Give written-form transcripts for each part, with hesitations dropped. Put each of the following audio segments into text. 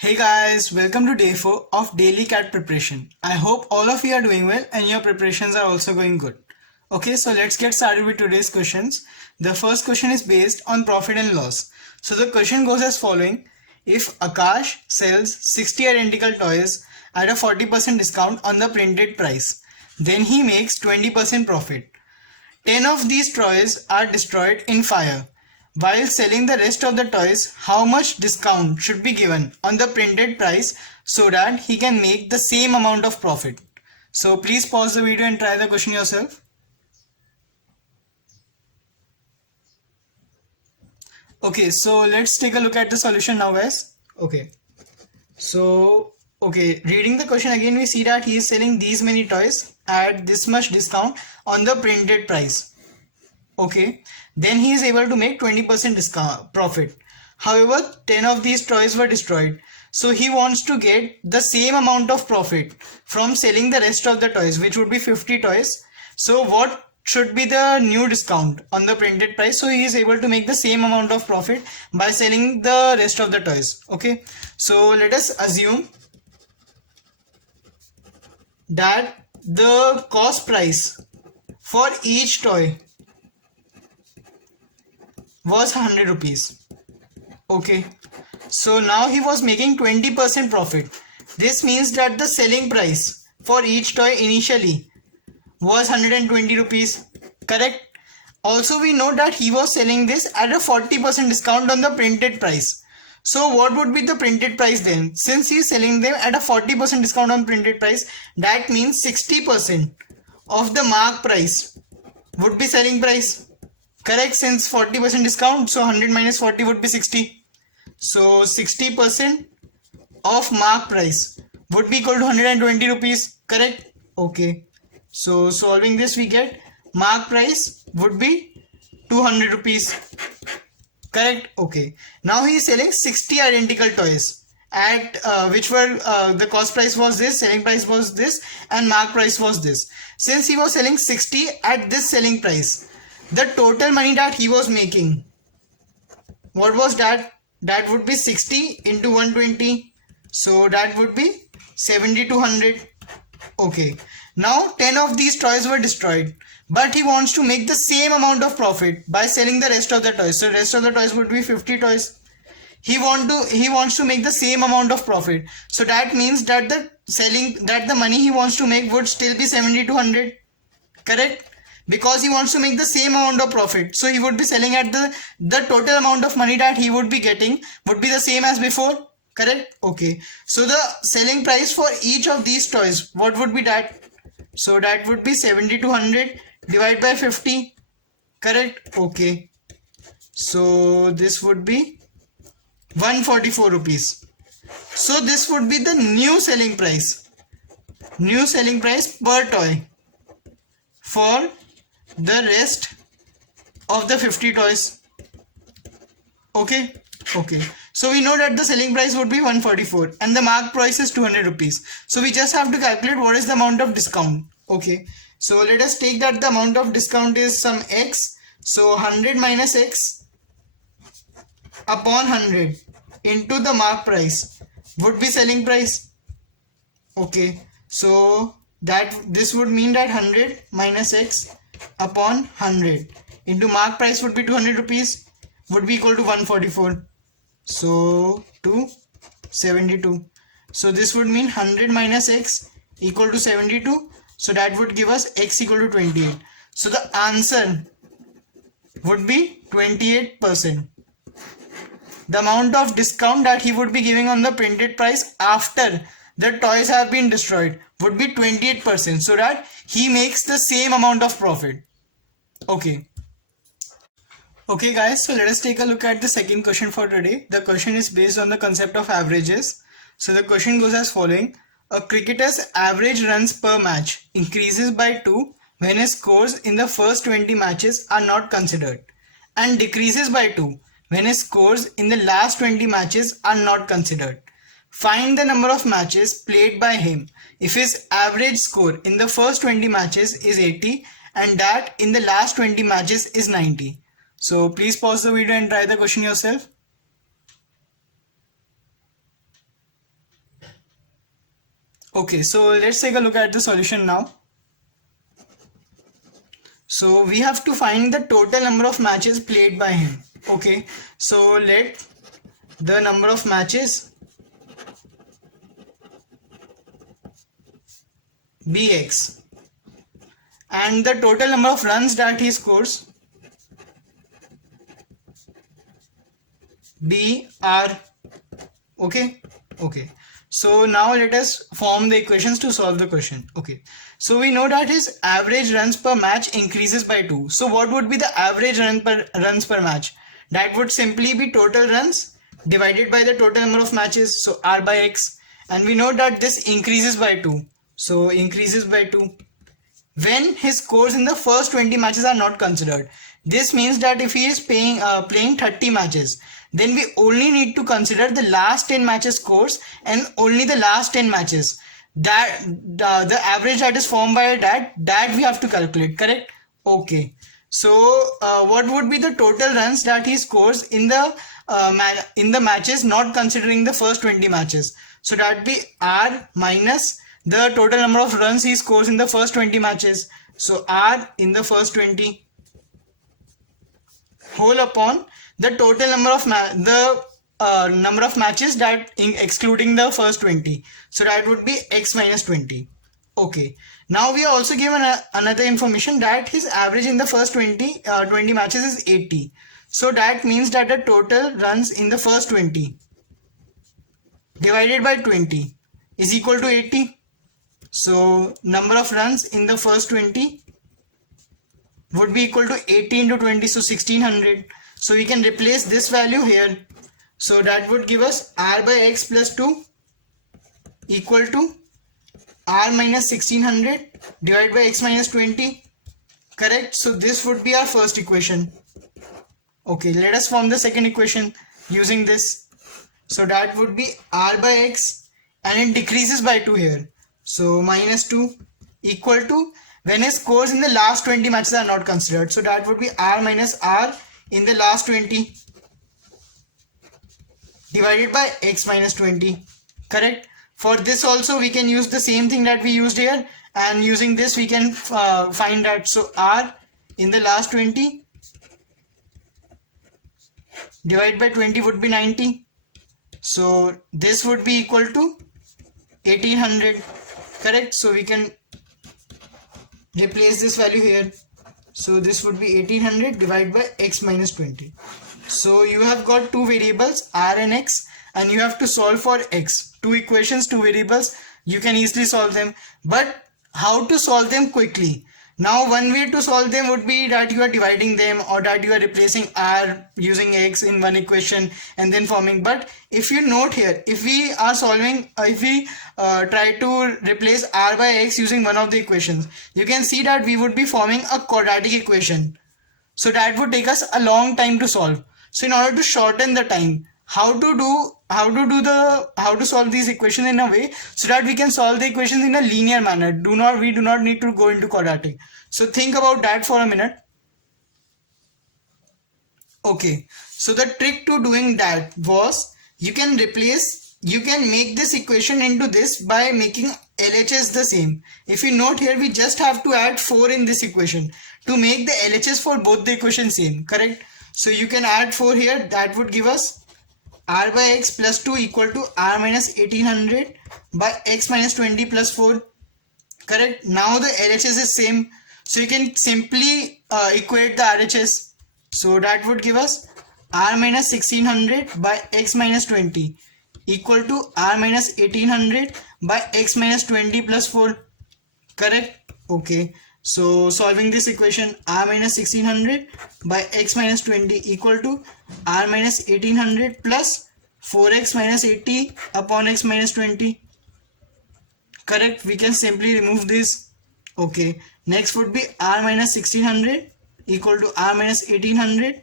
Hey guys, welcome to day 4 of daily cat preparation. I hope all of you are doing well and your preparations are also going good. Okay, so let's get started with today's questions. The first question is based on profit and loss. So the question goes as following. If Akash sells 60 identical toys at a 40% discount on the printed price, then he makes 20% profit. 10 of these toys are destroyed in fire. While selling the rest of the toys, how much discount should be given on the printed price so that he can make the same amount of profit? So please pause the video and try the question yourself. Okay, so let's take a look at the solution now, guys. Reading the question again, we see that he is selling these many toys at this much discount on the printed price. Okay, then he is able to make 20% discount profit. However, 10 of these toys were destroyed. So he wants to get the same amount of profit from selling the rest of the toys, which would be 50 toys. So what should be the new discount on the printed price? So he is able to make the same amount of profit by selling the rest of the toys. Okay, so let us assume that the cost price for each toy was 100 rupees. Okay, so now he was making 20% profit. This means that the selling price for each toy initially was 120 rupees, correct? Also, we know that he was selling this at a 40% discount on the printed price. So what would be the printed price then? Since he is selling them at a 40% discount on printed price, that means 60% of the mark price would be selling price. Correct, since 40% discount, so 100 minus 40 would be 60. So 60% of mark price would be equal to 120 rupees. Correct? Okay. So solving this, we get mark price would be 200 rupees. Correct? Okay. Now he is selling 60 identical toys at which were the cost price was this, selling price was this, and mark price was this. Since he was selling 60 at this selling price, the total money that he was making, what was that? That would be 60 into 120. So that would be 7200. Okay. Now 10 of these toys were destroyed, but he wants to make the same amount of profit by selling the rest of the toys. So rest of the toys would be 50 toys. He wants to make the same amount of profit. So that means that the money he wants to make would still be 7200. Correct? Because he wants to make the same amount of profit, so he would be selling at the total amount of money that he would be getting would be the same as before. Correct? Okay, so the selling price for each of these toys, what would be that? So that would be 7200 divided by 50. Correct? Okay, so this would be 144 rupees. So this would be the new selling price per toy for the rest of the 50 toys. Okay, so we know that the selling price would be 144 and the mark price is 200 rupees. So we just have to calculate what is the amount of discount. Okay, so let us take that the amount of discount is some x. So 100 minus x upon 100 into the mark price would be selling price. Okay, so that this would mean that 100 minus x upon 100 into mark price would be 200 rupees would be equal to 144. So 272. So this would mean 100 minus x equal to 72. So that would give us x equal to 28. So the answer would be 28%. The amount of discount that he would be giving on the printed price after the toys have been destroyed would be 28%, so that he makes the same amount of profit. Okay guys, so let us take a look at the second question for today. The question is based on the concept of averages. So the question goes as following. A cricketer's average runs per match increases by 2 when his scores in the first 20 matches are not considered, and decreases by 2 when his scores in the last 20 matches are not considered. Find the number of matches played by him if his average score in the first 20 matches is 80 and that in the last 20 matches is 90. So please pause the video and try the question yourself. Okay, so let's take a look at the solution now. So we have to find the total number of matches played by him. Okay, so let the number of matches be X and the total number of runs that he scores be R. Okay. So now let us form the equations to solve the question. Okay, so we know that his average runs per match increases by 2. So what would be the average runs per match? That would simply be total runs divided by the total number of matches, so R by X, and we know that this increases by 2, so increases by 2 when his scores in the first 20 matches are not considered. This means that if he is playing 30 matches, then we only need to consider the last 10 matches scores and only the last 10 matches. That the average that is formed by that we have to calculate, correct? Okay. So what would be the total runs that he scores in the matches not considering the first 20 matches? So that be R minus the total number of runs he scores in the first 20 matches. So R in the first 20 whole upon the total number of number of matches that excluding the first 20. So that would be X minus 20. Okay. Now we are also given another information that his average in the first 20 matches is 80. So that means that the total runs in the first 20 divided by 20 is equal to 80. So number of runs in the first 20 would be equal to 80 into 20, so 1600. So we can replace this value here. So that would give us R by X plus 2 equal to R minus 1600 divided by X minus 20. Correct? So this would be our first equation. Okay, let us form the second equation using this. So that would be R by X and it decreases by 2 here. So minus 2 equal to when his scores in the last 20 matches are not considered. So that would be R minus R in the last 20 divided by X minus 20. Correct? For this also we can use the same thing that we used here, and using this we can find that. So R in the last 20 divided by 20 would be 90. So this would be equal to 1800. Correct? So we can replace this value here. So this would be 1800 divided by X minus 20. So you have got two variables R and X and you have to solve for X. Two equations, two variables, you can easily solve them. But how to solve them quickly? Now one way to solve them would be that you are dividing them or that you are replacing R using X in one equation and then forming. But if you note here, if we are solving, if we try to replace R by X using one of the equations, you can see that we would be forming a quadratic equation. So that would take us a long time to solve. So in order to shorten the time, how to solve these equations in a way so that we can solve the equations in a linear manner. We do not need to go into quadratic. So think about that for a minute. Okay, so the trick to doing that was you can make this equation into this by making LHS the same. If you note here, we just have to add 4 in this equation to make the LHS for both the equations same, correct? So you can add 4 here. That would give us R by X plus 2 equal to R minus 1800 by X minus 20 plus 4. Correct? Now the LHS is same. So you can simply equate the RHS. So that would give us R minus 1600 by X minus 20 equal to R minus 1800 by X minus 20 plus 4. Correct? Okay. So solving this equation, R minus 1600 by X minus 20 equal to R minus 1800 plus 4X minus 80 upon X minus 20. Correct? We can simply remove this. Okay. Next would be R minus 1600 equal to R minus 1800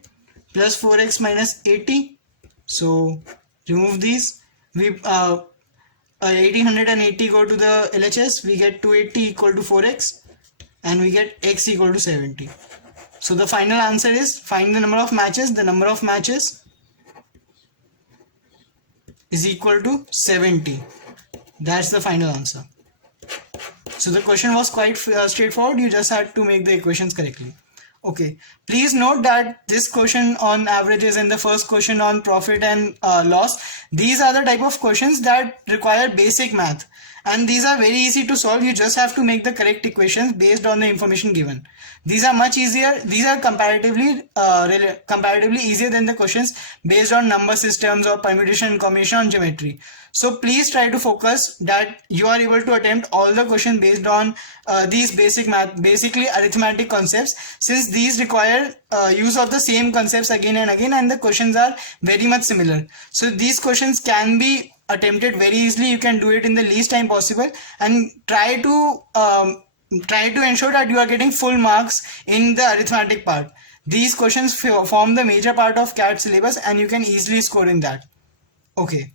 plus 4X minus 80. So remove these. We 1800 and 80 go to the LHS. We get 280 equal to 4X. And we get X equal to 70. So the final answer is find the number of matches. The number of matches is equal to 70. That's the final answer. So the question was quite straightforward. You just had to make the equations correctly. Okay, please note that this question on averages and the first question on profit and loss, these are the type of questions that require basic math, and these are very easy to solve. You just have to make the correct equations based on the information given. These are much easier. These are comparatively easier than the questions based on number systems or permutation and combination on geometry. So please try to focus that you are able to attempt all the questions based on these basically arithmetic concepts, since these require use of the same concepts again and again, and the questions are very much similar. So these questions can be attempted very easily. You can do it in the least time possible, and try to ensure that you are getting full marks in the arithmetic part. These questions form the major part of CAT syllabus, and you can easily score in that. Okay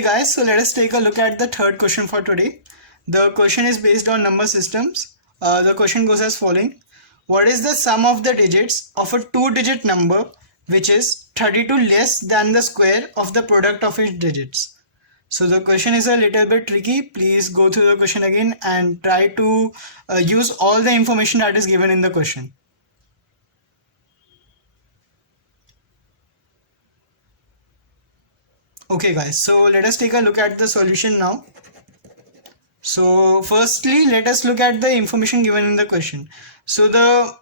guys, so let us take a look at the third question for today. The question is based on number systems. The question goes as following. What is the sum of the digits of a 2-digit number which is 32 less than the square of the product of its digits? So the question is a little bit tricky. Please go through the question again and try to use all the information that is given in the question. Okay guys, so let us take a look at the solution now. So firstly, let us look at the information given in the question. So the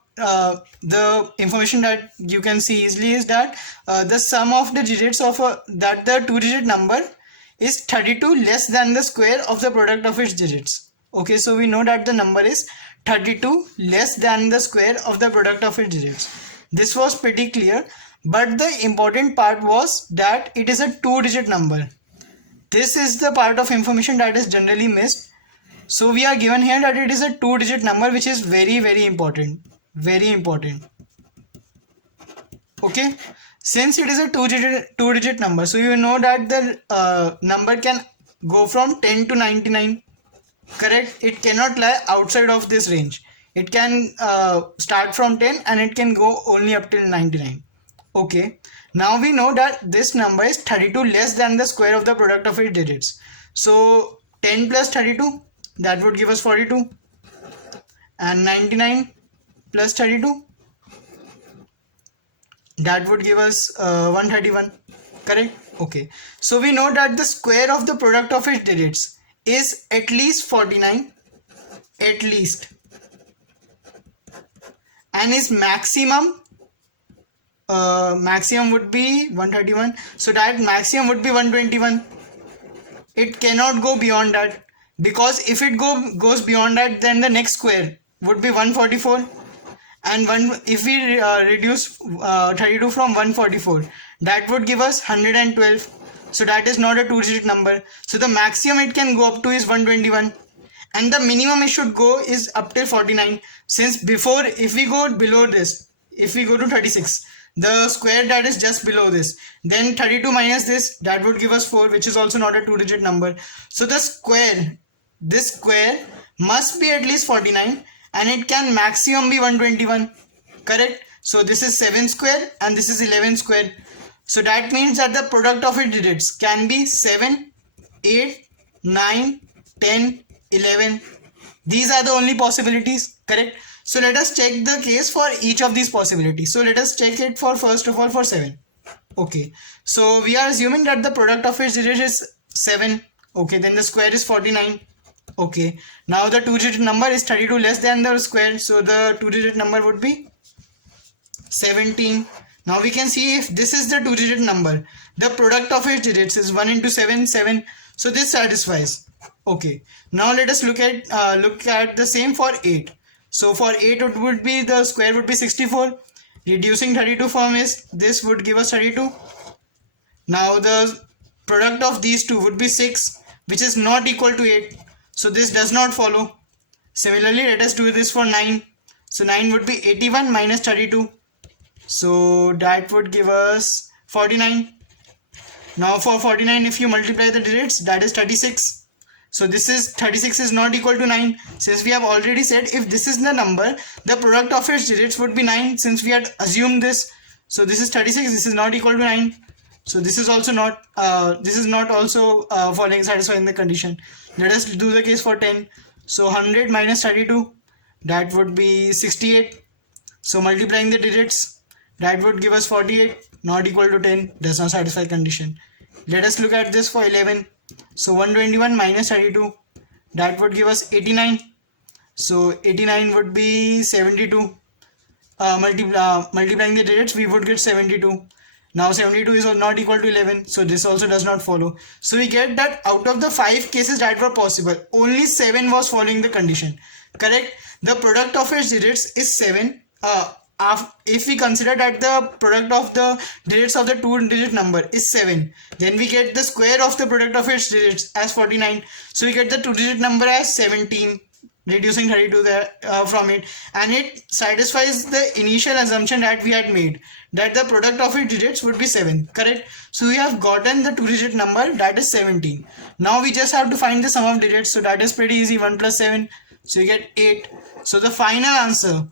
information that you can see easily is that the sum of the digits of that the 2-digit number is 32 less than the square of the product of its digits. Okay, so we know that the number is 32 less than the square of the product of its digits. This was pretty clear, but the important part was that it is a 2-digit number. This is the part of information that is generally missed. So we are given here that it is a 2-digit number, which is very important. Okay, since it is a two-digit number, so you know that the number can go from 10 to 99. Correct? It cannot lie outside of this range. It can start from 10 and it can go only up till 99. Okay, now we know that this number is 32 less than the square of the product of its digits. So 10 plus 32, that would give us 42, and 99 plus 32, that would give us 131. Correct? Okay, so we know that the square of the product of its digits is at least 49, at least, and its maximum would be 131, so that maximum would be 121. It cannot go beyond that, because if it goes beyond that, then the next square would be 144, and if we reduce 32 from 144, that would give us 112. So that is not a 2-digit number. So the maximum it can go up to is 121, and the minimum it should go is up till 49. Since before, if we go below this, if we go to 36, the square that is just below this, then 32 minus this, that would give us 4, which is also not a 2-digit number. So the square, this square must be at least 49, and it can maximum be 121. Correct? So this is 7 square and this is 11 square. So that means that the product of its digits can be 7, 8, 9, 10, 11. These are the only possibilities. Correct? So let us check the case for each of these possibilities. So let us check it for, first of all, for 7. Okay, so we are assuming that the product of its digits is 7. Okay, then the square is 49. Okay, now the 2-digit number is 32 less than the square, so the 2-digit number would be 17. Now we can see if this is the 2-digit number, the product of its digits is 1 into 7, 7. So this satisfies. Okay, now let us look at the same for 8. So for 8 it would be, the square would be 64. Reducing 32 from this would give us 32. Now the product of these two would be 6, which is not equal to 8. So this does not follow. Similarly, let us do this for 9. So 9 would be 81 minus 32. So that would give us 49. Now for 49, if you multiply the digits, that is 36. So this is 36 is not equal to 9. Since we have already said if this is the number, the product of its digits would be 9, since we had assumed this. So this is 36, this is not equal to 9. So this is also not following satisfying the condition. Let us do the case for 10. So 100 minus 32, that would be 68. So multiplying the digits, that would give us 48, not equal to 10, does not satisfy condition. Let us look at this for 11. So 121 minus 32, that would give us 89. So 89 would be 72. Multiplying the digits, we would get 72. Now 72 is not equal to 11, so this also does not follow. So we get that out of the 5 cases that were possible, only 7 was following the condition. Correct? The product of its digits is 7. If we consider that the product of the digits of the 2-digit number is 7, then we get the square of the product of its digits as 49. So we get the 2-digit number as 17, reducing 32 there from it, and it satisfies the initial assumption that we had made, that the product of its digits would be 7. Correct? So we have gotten the 2-digit number, that is 17. Now we just have to find the sum of digits, so that is pretty easy. 1 plus 7, so you get 8. So the final answer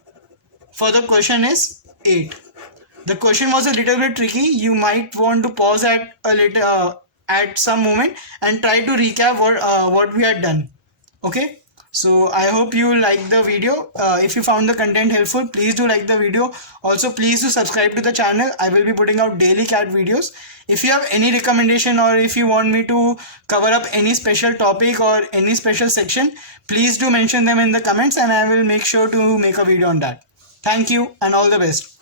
for the question is 8. The question was a little bit tricky. You might want to pause at a little at some moment and try to recap what we had done. Okay, so I hope you liked the video. If you found the content helpful, please do like the video. Also, please do subscribe to the channel. I will be putting out daily CAT videos. If you have any recommendation, or if you want me to cover up any special topic or any special section, please do mention them in the comments and I will make sure to make a video on that. Thank you and all the best.